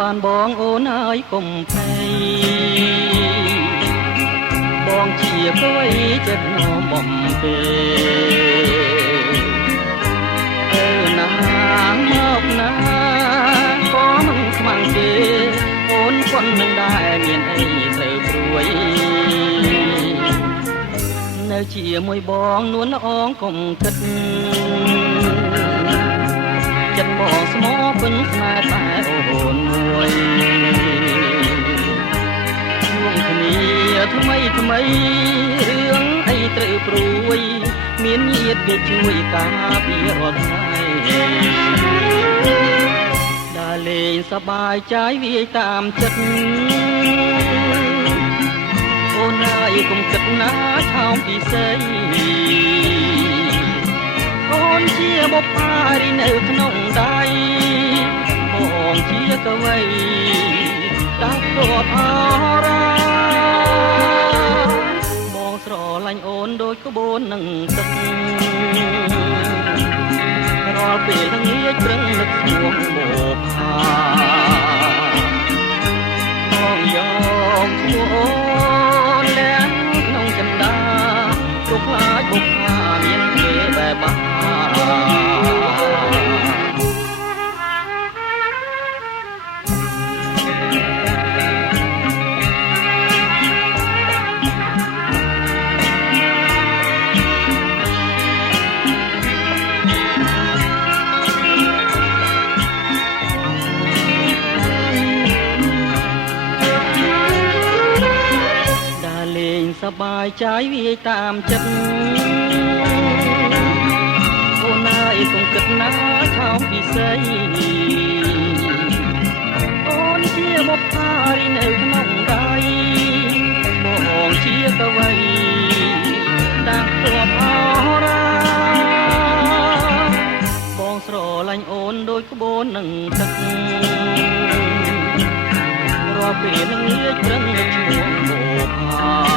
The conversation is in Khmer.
បានបងអូនហើយកុំភ័យបងជាព្រួយចិត្តនោមបំពេណាមកណាក៏មិនខ្មាំងទេអូនប៉ុននឹងដែរមានអីត្រូវព្រួយនៅជាមួយបងនួនល្អងកុំគិតចិត្តបងស្មោពេញស្នេហ៍តែអូនមួយជួងគ្នាថ្មីរឿងអីត្រូវព្រួយមានញាតិគេជួយការពាររាល់ថ្ងៃដើរលេងសប្បាយใจវាយតាមចិត្តអូនហើយកុំគិតណាឆោមពិសេសអូនជាបុព្វារីនៅក្នុងដៃបងជាកវីតាក់ទប់អរ៉ាបងស្រឡាញ់អូនដូចក្បូននឹងទឹករាល់ពេលល្ងាចព្រឹងនឹកស្ងួនបោកខាបងយកឈ្មោះអូនលះក្នុងចិន្តាទុកខ្លាចបុកខាមានគេបែបបាសប្បាយใจវាយតាមចិត្តអូនហើយកុំគិតណាឆោមពិសេសអូនជាបុព្វារីនៅក្នុងដៃបងជាកវីដាស់ទប់អរ៉ាបងស្រឡាញ់អូនដូចក្បូននឹងទឹករាល់ពេលល្ងាចព្រឹងនឹកឈ្មោះបោកខា